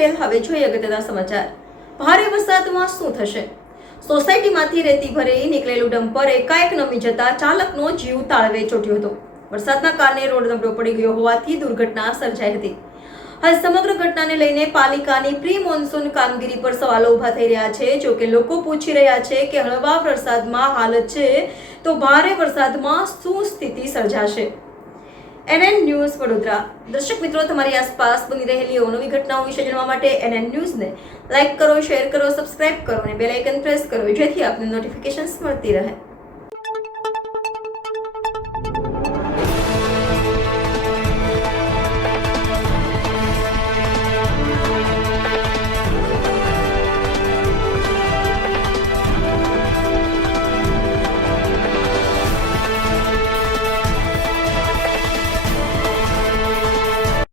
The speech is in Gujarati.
પટેલ। હવે જોઈએ અગત્યના સમાચાર। ભારે વરસાદમાં શું થશે? સોસાયટીમાંથી રેતી ભરી નીકળેલું ડમ્પર એકાએક નમી જતા ચાલકનો જીવ તાળવે ચોંટ્યો હતો। વરસાદના કારણે રોડ નબળો પડી ગયો હોવાથી દુર્ઘટના સર્જાઈ હતી। હાલ સમગ્ર ઘટનાને લઈને પાલિકાની પ્રી મોન્સૂન કામગીરી પર સવાલો ઊભા થઈ રહ્યા છે। જો કે લોકો પૂછી રહ્યા છે કે હળવા વરસાદમાં હાલત છે તો ભારે વરસાદમાં શું સ્થિતિ સર્જાશે। NN news Vadodara. દર્શક મિત્રો, તમારી આસપાસ બની રહેલી અવનવી ઘટનાઓ વિશે જાણવા માટે NN ન્યૂઝને લાઇક કરો, શેર કરો, સબસ્ક્રાઇબ કરો અને બેલ આઇકન પ્રેસ કરો, જેથી આપને નોટિફિકેશન્સ મળતી રહે।